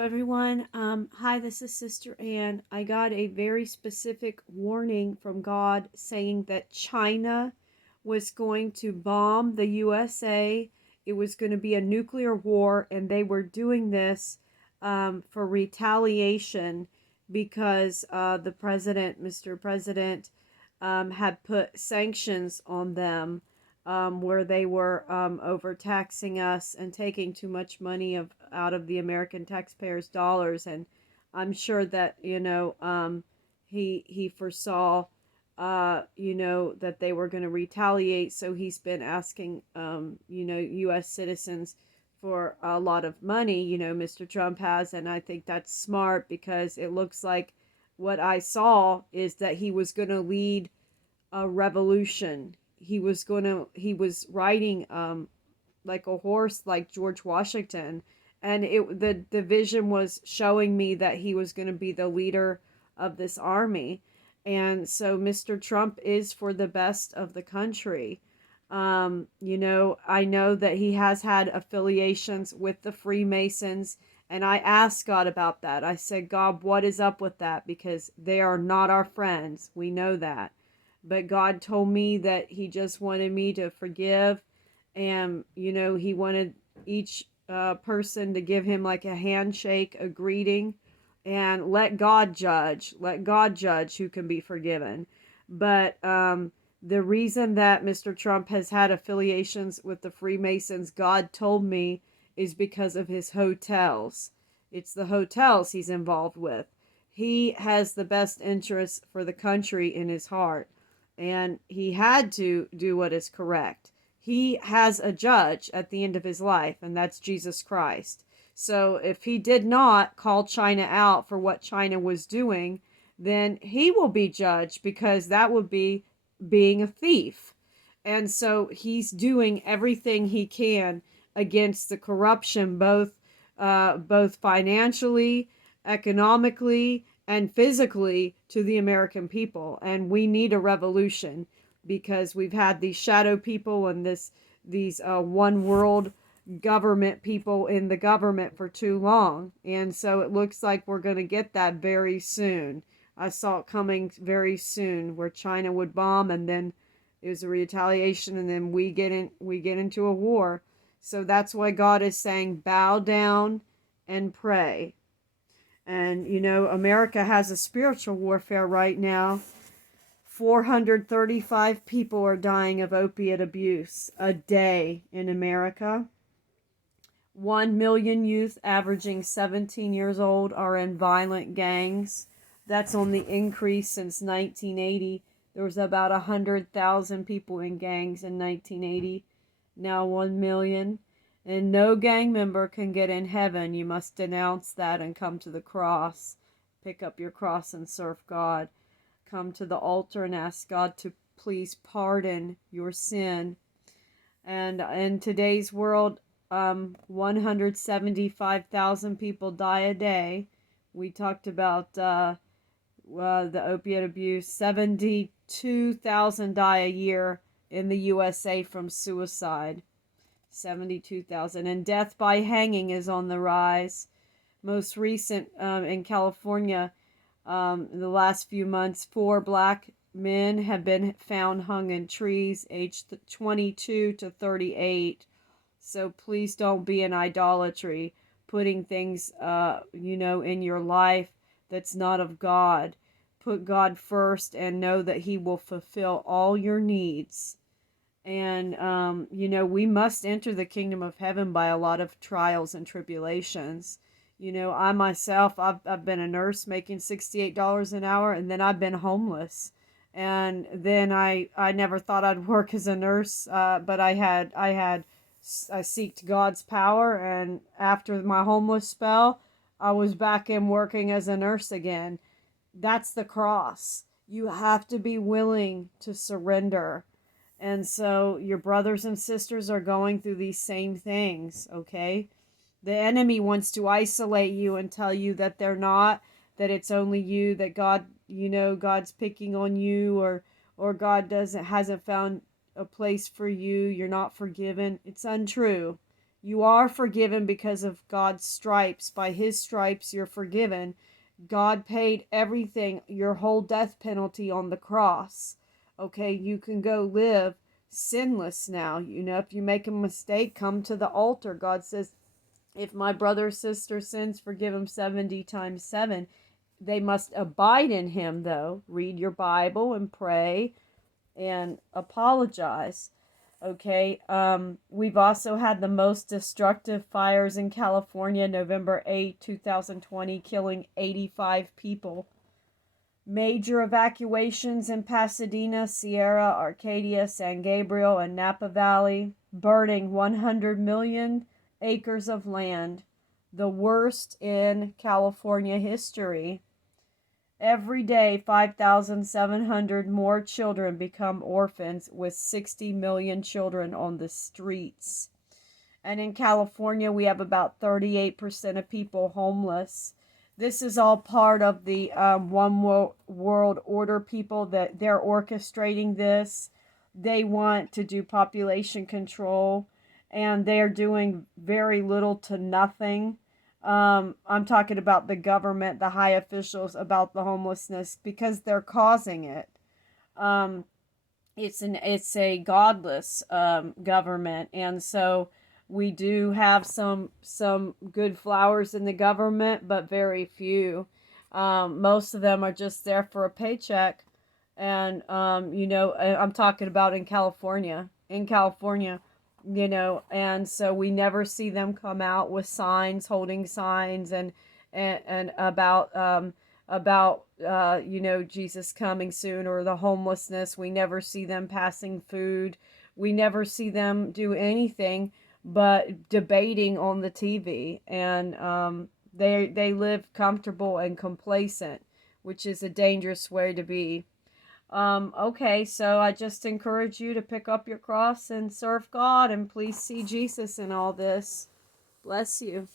Everyone. Hi, this is Sister Ann. I got a very specific warning from God saying that China was going to bomb the USA. It was going to be a nuclear war, and they were doing this for retaliation because the president, Mr. President, had put sanctions on them where they were overtaxing us and taking too much money out of the American taxpayers' dollars. And I'm sure that he foresaw that they were going to retaliate. So he's been asking U.S. citizens for a lot of money. Mr. Trump has, and I think that's smart because it looks like what I saw is that he was going to lead a revolution. He was riding like a horse, like George Washington, and the vision was showing me that he was going to be the leader of this army. And so Mr. Trump is for the best of the country. I know that he has had affiliations with the Freemasons, and I asked God about that. I said, God, what is up with that? Because they are not our friends. We know that. But God told me that he just wanted me to forgive, and he wanted each person to give him like a handshake, a greeting, and let God judge. Let God judge who can be forgiven. But the reason that Mr. Trump has had affiliations with the Freemasons, God told me, is because of his hotels. It's the hotels he's involved with. He has the best interests for the country in his heart, and he had to do what is correct. He has a judge at the end of his life, and that's Jesus Christ. So if he did not call China out for what China was doing, then he will be judged, because that would be being a thief. And so he's doing everything he can against the corruption, both financially, economically, and physically, to the American people. And we need a revolution, because we've had these shadow people and these one world government people in the government for too long. And so it looks like we're going to get that very soon. I saw it coming very soon, where China would bomb, and then it was a retaliation, and then we get into a war. So that's why God is saying, bow down and pray. And America has a spiritual warfare right now. 435 people are dying of opiate abuse a day in America. 1 million youth averaging 17 years old are in violent gangs. That's on the increase since 1980. There was about 100,000 people in gangs in 1980. Now 1 million. And no gang member can get in heaven. You must denounce that and come to the cross. Pick up your cross and serve God. Come to the altar and ask God to please pardon your sin. And in today's world, 175,000 people die a day. We talked about the opiate abuse. 72,000 die a year in the USA from suicide. 72,000. And death by hanging is on the rise. Most recent in California, in the last few months, 4 black men have been found hung in trees, aged 22 to 38. So please don't be in idolatry, putting things, in your life that's not of God. Put God first and know that He will fulfill all your needs. And, we must enter the kingdom of heaven by a lot of trials and tribulations. I myself, I've been a nurse making $68 an hour, and then I've been homeless. And then I never thought I'd work as a nurse, but I seeked God's power, and after my homeless spell, I was back in working as a nurse again. That's the cross. You have to be willing to surrender. And so your brothers and sisters are going through these same things, okay? The enemy wants to isolate you and tell you that they're not, that it's only you, that God, God's picking on you, or God hasn't found a place for you, you're not forgiven. It's untrue. You are forgiven because of God's stripes. By his stripes, you're forgiven. God paid everything, your whole death penalty on the cross. Okay, you can go live sinless now. You know, if you make a mistake, come to the altar. God says, if my brother or sister sins, forgive him 70 times 7. They must abide in him, though. Read your Bible and pray and apologize. Okay, we've also had the most destructive fires in California, November 8, 2020, killing 85 people. Major evacuations in Pasadena, Sierra, Arcadia, San Gabriel, and Napa Valley, burning 100 million acres of land, the worst in California history. Every day, 5,700 more children become orphans, with 60 million children on the streets. And in California, we have about 38% of people homeless. This is all part of the One World Order people, that they're orchestrating this. They want to do population control, and they're doing very little to nothing. I'm talking about the government, the high officials, about the homelessness, because they're causing it. Um, it's a godless government, and so we do have some good flowers in the government, but very few. Most of them are just there for a paycheck, and you know, I'm talking about in California. In California, you know, and so we never see them come out with signs, holding signs, and about you know, Jesus coming soon, or the homelessness. We never see them passing food. We never see them do anything but debating on the TV, and they live comfortable and complacent, which is a dangerous way to be. Okay, so I just encourage you to pick up your cross and serve God, and please see Jesus in all this. Bless you.